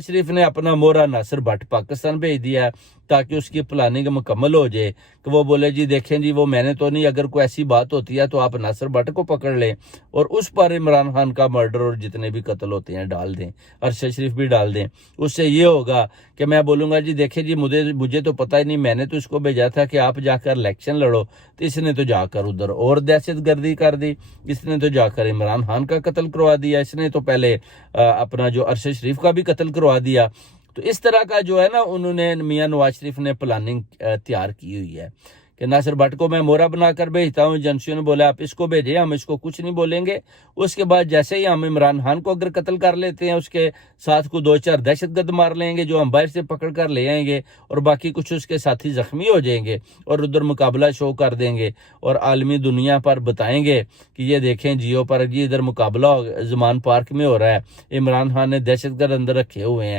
शरीफ ने अपना मोहरा नासिर भट्ट पाकिस्तान भेज दिया है ताकि उसकी प्लानिंग मुकम्मल हो जाए कि वो बोले जी देखें जी वो मैंने तो नहीं, अगर कोई ऐसी बात होती है तो आप नासिर भट्ट को पकड़ लें और उस पर इमरान खान का मर्डर और जितने भी कत्ल होते हैं डाल दें, अरशद शरीफ भी डाल दें। उससे ये होगा कि मैं बोलूँगा जी देखें जी मुझे तो पता ही नहीं, मैंने तो इसको भेजा था कि आप जाकर इलेक्शन लड़ो, तो इसने तो जाकर उधर और दहशत गर्दी कर दी, इसने तो जाकर इमरान खान का कत्ल करवा दिया, इसने तो पहले अपना जो अरशद शरीफ का भी कत्ल करवा दिया। तो इस तरह का जो है ना उन्होंने मियां नवाज शरीफ ने प्लानिंग तैयार की हुई है कि नासिर भट्ट को मैं मोहरा बनाकर भेजता हूँ। एजेंसियों ने बोला आप इसको भेजें, हम इसको कुछ नहीं बोलेंगे। उसके बाद जैसे ही हम इमरान खान को अगर कत्ल कर लेते हैं, उसके साथ को 2-4 दहशतगर्द मार लेंगे जो हम बाहर से पकड़ कर ले आएंगे और बाकी कुछ उसके साथी जख्मी हो जाएंगे और उधर मुकाबला शो कर देंगे और आलमी दुनिया पर बताएंगे कि ये देखें जियो पर जी इधर मुकाबला जमान पार्क में हो रहा है, इमरान खान ने दहशतगर्द अंदर रखे हुए हैं।